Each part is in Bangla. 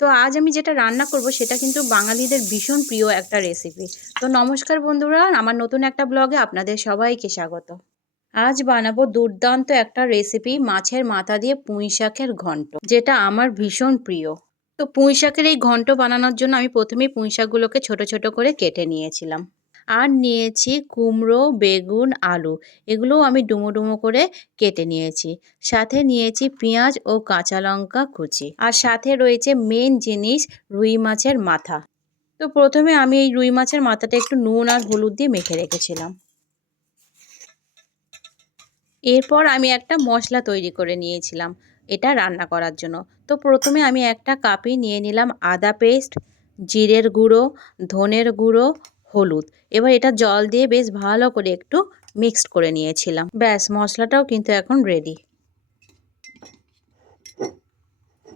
তো আজ আমি যেটা রান্না করব সেটা কিন্তু বাঙালিদের ভীষণ প্রিয় একটা রেসিপি। তো নমস্কার বন্ধুরা, আমার নতুন একটা ব্লগে আপনাদের সবাইকে স্বাগত। আজ বানাবো দুর্দান্ত একটা রেসিপি, মাছের মাথা দিয়ে পুঁই শাকের ঘন্ট, যেটা আমার ভীষণ প্রিয়। তো পুঁই শাকের এই ঘন্ট বানানোর জন্য আমি প্রথমেই পুঁই শাকগুলোকে ছোট ছোট করে কেটে নিয়েছিলাম। আর নিয়েছি কুমড়ো, বেগুন, আলু, এগুলোও আমি ডুমো ডুমো করে কেটে নিয়েছি। সাথে নিয়েছি পেঁয়াজ ও কাঁচা লঙ্কা কুচি, আর সাথে রয়েছে মেন জিনিস, রুই মাছের মাথা। তো প্রথমে আমি এই রুই মাছের মাথাটা একটু নুন আর হলুদ দিয়ে মেখে রেখেছিলাম। এরপর আমি একটা মশলা তৈরি করে নিয়েছিলাম এটা রান্না করার জন্য। তো প্রথমে আমি একটা কাপে নিয়ে নিলাম আদা পেস্ট, জিরের গুঁড়ো, ধনের গুঁড়ো, হলুদ। এবার এটা জল দিয়ে বেশ ভালো করে একটু মিক্সড করে নিয়েছিলাম। ব্যাস, মশলাটাও কিন্তু এখন রেডি।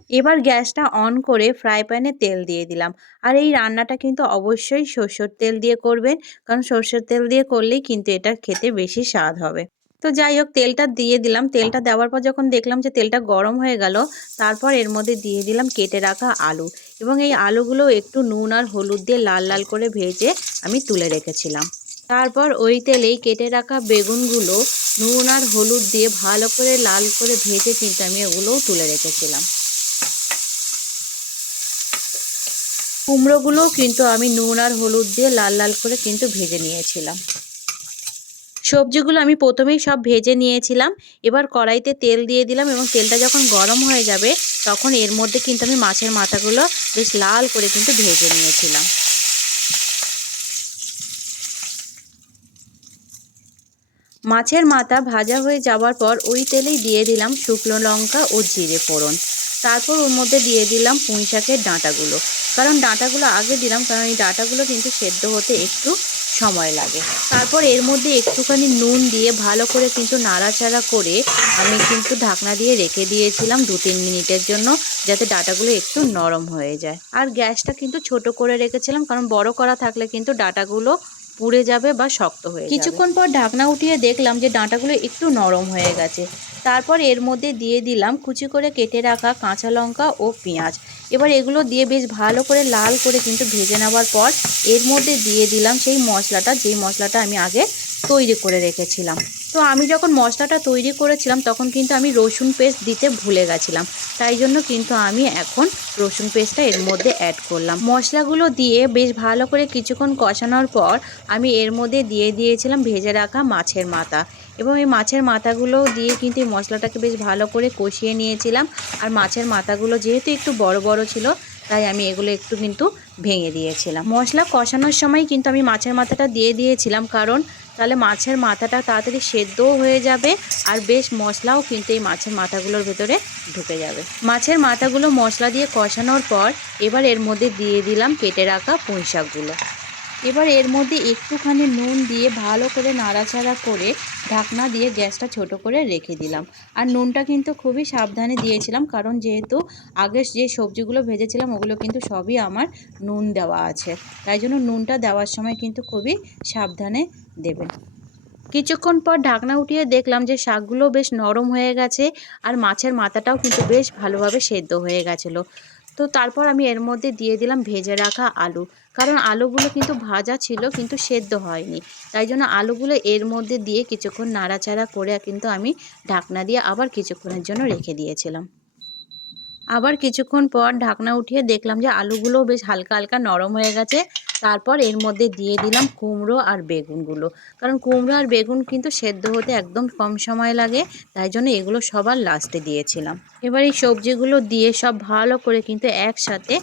এবার গ্যাসটা অন করে ফ্রাই প্যানে তেল দিয়ে দিলাম। আর এই রান্নাটা কিন্তু অবশ্যই সরষের তেল দিয়ে করবেন, কারণ সরষের তেল দিয়ে করলেই কিন্তু এটা খেতে বেশি স্বাদ হবে। তো যাই হোক, তেলটা দিয়ে দিলাম। তেলটা দেওয়ার পর যখন দেখলাম যে তেলটা গরম হয়ে গেল, তারপর এর মধ্যে দিয়ে দিলাম কেটে রাখা আলু, এবং এই আলুগুলো একটু নুন আর হলুদ দিয়ে লাল লাল করে ভেজে আমি তুলে রেখেছিলাম। তারপর ওই তেলেই কেটে রাখা বেগুনগুলো নুন আর হলুদ দিয়ে ভালো করে লাল করে ভেজে কিন্তু আমি ওগুলোও তুলে রেখেছিলাম। কুমড়োগুলোও কিন্তু আমি নুন আর হলুদ দিয়ে লাল লাল করে কিন্তু ভেজে নিয়েছিলাম। সবজিগুলো আমি প্রথমেই সব ভেজে নিয়েছিলাম। এবার কড়াইতে তেল দিয়ে দিলাম, এবং তেলটা যখন গরম হয়ে যাবে তখন এর মধ্যে কিন্তু আমি মাছের মাথাগুলো বেশ লাল করে কিন্তু ভেজে নিয়েছিলাম। মাছের মাথা ভাজা হয়ে যাওয়ার পর ওই তেলেই দিয়ে দিলাম শুকনো লঙ্কা ও জিরে ফোড়ন। তারপর ওর মধ্যে দিয়ে দিলাম পুঁই শাকের ডাঁটাগুলো। কারণ ডাঁটাগুলো আগে দিলাম, কারণ এই ডাঁটাগুলো কিন্তু সেদ্ধ হতে একটু সময় লাগে। তারপর এর মধ্যে একটুখানি নুন দিয়ে ভালো করে কিন্তু নাড়াচাড়া করে আমি কিন্তু ঢাকনা দিয়ে রেখে দিয়েছিলাম 2-3 মিনিটের জন্য, যাতে ডাঁটাগুলো একটু নরম হয়ে যায়। আর গ্যাসটা কিন্তু ছোট করে রেখেছিলাম, কারণ বড় করা থাকলে কিন্তু ডাঁটাগুলো পুড়ে যাবে বা শক্ত হয়ে যাবে। কিছুক্ষণ পর ঢাকনা উঠিয়ে দেখলাম যে ডাঁটাগুলো একটু নরম হয়ে গেছে। তারপর এর মধ্যে দিয়ে দিলাম কুচি করে কেটে রাখা কাঁচা লঙ্কা ও পেঁয়াজ। এবার এগুলো দিয়ে বেশ ভালো করে লাল করে কিন্তু ভেজে নেওয়ার পর এর মধ্যে দিয়ে দিলাম সেই মশলাটা, যেই মশলাটা আমি আগে তৈরি করে রেখেছিলাম। তো আমি যখন মশলাটা তৈরি করেছিলাম তখন কিন্তু আমি রসুন পেস্ট দিতে ভুলে গেছিলাম, তাই জন্য কিন্তু আমি এখন রসুন পেস্টটা এর মধ্যে অ্যাড করলাম। মশলাগুলো দিয়ে বেশ ভালো করে কিছুক্ষণ কষানোর পর আমি এর মধ্যে দিয়ে দিয়েছিলাম ভেজে রাখা মাছের মাথা, এবং এই মাছের মাথাগুলো দিয়ে কিন্তু এই মশলাটাকে বেশ ভালো করে কষিয়ে নিয়েছিলাম। আর মাছের মাথাগুলো যেহেতু একটু বড় বড় ছিল, তাই আমি এগুলো একটু কিন্তু ভেঙে দিয়েছিলাম। মশলা কষানোর সময় কিন্তু আমি মাছের মাথাটা দিয়ে দিয়েছিলাম, কারণ তাহলে মাছের মাথাটা তাড়াতাড়ি সেদ্ধও হয়ে যাবে, আর বেশ মশলাও কিন্তু এই মাছের মাথাগুলোর ভেতরে ঢুকে যাবে। মাছের মাথাগুলো মশলা দিয়ে কষানোর পর এবার এর মধ্যে দিয়ে দিলাম কেটে রাখা পুঁই শাকগুলো। এবার এর মধ্যে একটুখানি নুন দিয়ে ভালো করে নাড়াচাড়া করে ঢাকনা দিয়ে গ্যাসটা ছোট করে রেখে দিলাম। আর নুনটা কিন্তু খুবই সাবধানে দিয়েছিলাম, কারণ যেহেতু আগে যে সবজিগুলো ভেজেছিলাম ওগুলো কিন্তু সবই আমার নুন দেওয়া আছে, তাই জন্য নুনটা দেওয়ার সময় কিন্তু খুবই সাবধানে দেবেন। কিছুক্ষণ পর ঢাকনা উঠিয়ে দেখলাম যে শাকগুলো বেশ নরম হয়ে গেছে, আর মাছের মাথাটাও কিন্তু বেশ ভালোভাবে সেদ্ধ হয়ে গেছিলো। তো তারপর আমি এর মধ্যে দিয়ে দিলাম ভেজে রাখা আলু, কারণ আলুগুলো কিন্তু ভাজা ছিল কিন্তু সেদ্ধ হয়নি, তাই জন্য আলুগুলো এর মধ্যে দিয়ে কিছুক্ষণ নাড়াচাড়া করে কিন্তু আমি ঢাকনা দিয়ে আবার কিছুক্ষণের জন্য রেখে দিয়েছিলাম। আবার কিছুক্ষণ পর ঢাকনা উঠিয়ে দেখলাম যে আলুগুলো বেশ হালকা হালকা নরম হয়ে গেছে। তারপর এর মধ্যে দিয়ে দিলাম কুমড়ো আর বেগুনগুলো, কারণ কুমড়ো আর বেগুন কিন্তু সেদ্ধ হতে একদম কম সময় লাগে, তাই জন্য এগুলো সবার লাস্টে দিয়েছিলাম। এবার এই সবজিগুলো দিয়ে সব ভালো করে কিন্তু একসাথে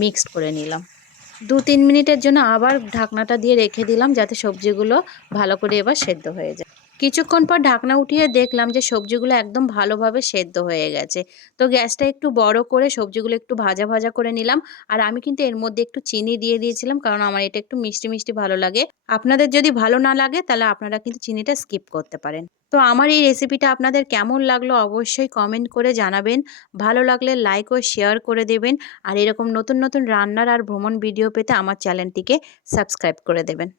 মিক্সড করে নিলাম। 2-3 মিনিটের জন্য আবার ঢাকনাটা দিয়ে রেখে দিলাম, যাতে সবজিগুলো ভালো করে এবার সেদ্ধ হয়ে যায়। কিছুক্ষণ পর ঢাকনা উঠিয়ে দেখলাম যে সবজিগুলো একদম ভালোভাবে সেদ্ধ হয়ে গেছে। তো গ্যাসটা একটু বড় করে সবজিগুলো একটু ভাজা ভাজা করে নিলাম। আর আমি কিন্তু এর মধ্যে একটু চিনি দিয়ে দিয়েছিলাম, কারণ আমার এটা একটু মিষ্টি মিষ্টি ভালো লাগে। আপনাদের যদি ভালো না লাগে তাহলে আপনারা কিন্তু চিনিটা স্কিপ করতে পারেন। তো আমার এই রেসিপিটা আপনাদের কেমন লাগলো অবশ্যই কমেন্ট করে জানাবেন। ভালো লাগলে লাইক ও শেয়ার করে দেবেন। আর এরকম নতুন নতুন রান্নার আর ভ্রমণ ভিডিও পেতে আমার চ্যানেলটিকে সাবস্ক্রাইব করে দেবেন।